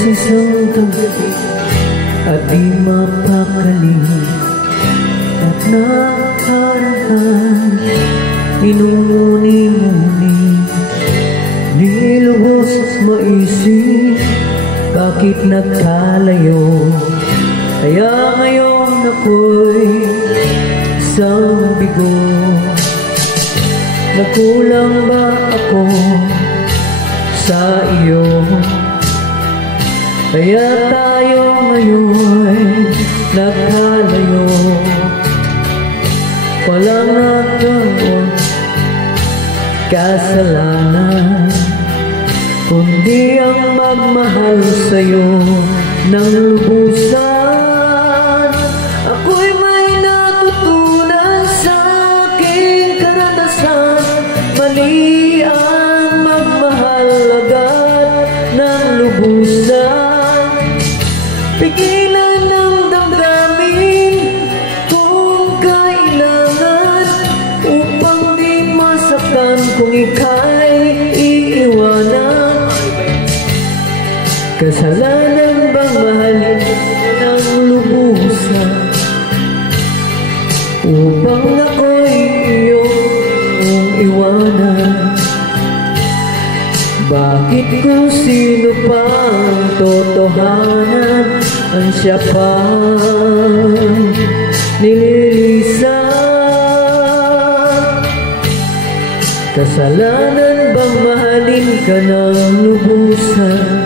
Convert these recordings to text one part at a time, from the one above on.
sa isang gabi at di mapakali at nakaraan, inumuni-muni, nilubos maisip, bakit nagkalayo? Kaya ngayon ako'y isang bigo. Nagkulang ba ako sa iyo? Kaya tayo ngayon nagkalayo. Walang nagkaroon kasalanan, kundi ang magmahal sa'yo ng lubusan. Ako'y may natutunan sa aking karanasan, mali ang magmahal agad ng lubusan. Pigilan ng damdamin kung kailangan, upang di masaktan kung ika'y iiwanan. Kasalanan bang mahalin ng lubusan, upang ako'y iyong iwanan? Bakit kung sino pa ang totohanan, ang siya pa nililisan? Kasalanan bang mahalin ka ng lubusan,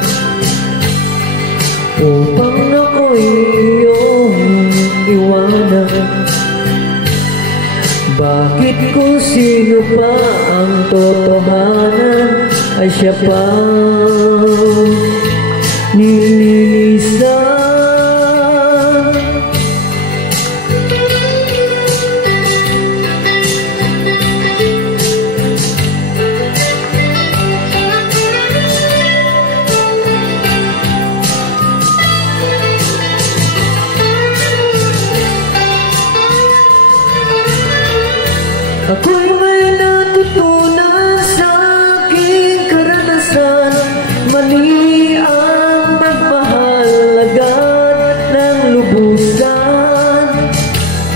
upang ako'y iyong iwanan? Bakit kung sino pa ang totohanan, ay siya pa nililisan? Ako'y may natutunan sa aking karanasan, mali ang magmahal agad ng lubusan.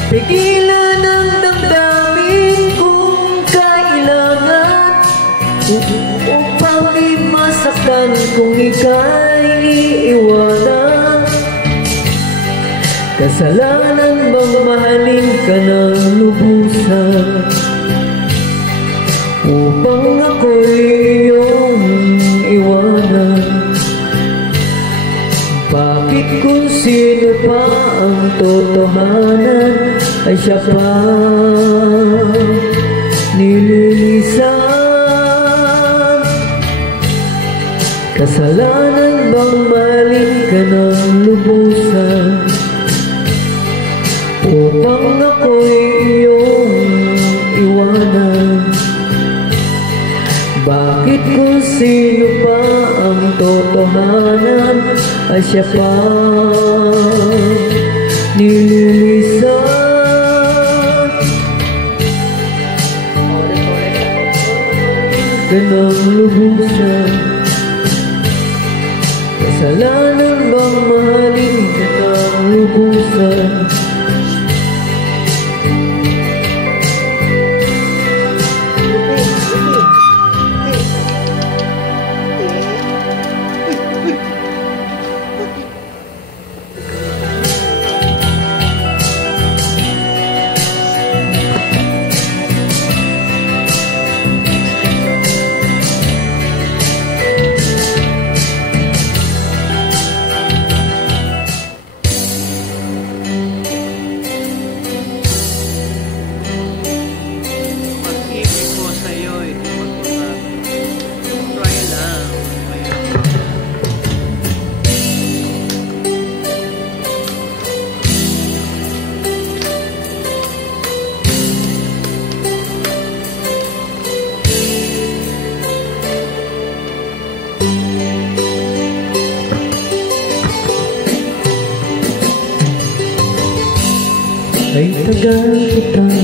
Pigilan ang damdamin kung kailangan, upang di masaktan kung ika'y iiwanan. Kasalanan bang mahalin ka ng lubusan, upang ako'y iyong iwanan? Bakit kung sino pa ang totohanan, ay siya pa nililisan? Kasalanan bang mahalin ka ng lubusan, upang ako'y iyong iwanan? Bakit kung sino pa ang totohanan, ay siya pa nililisan? Ganang lubusan. Kasalanan bang mahalin ka ng lubusan, ay tagal kitang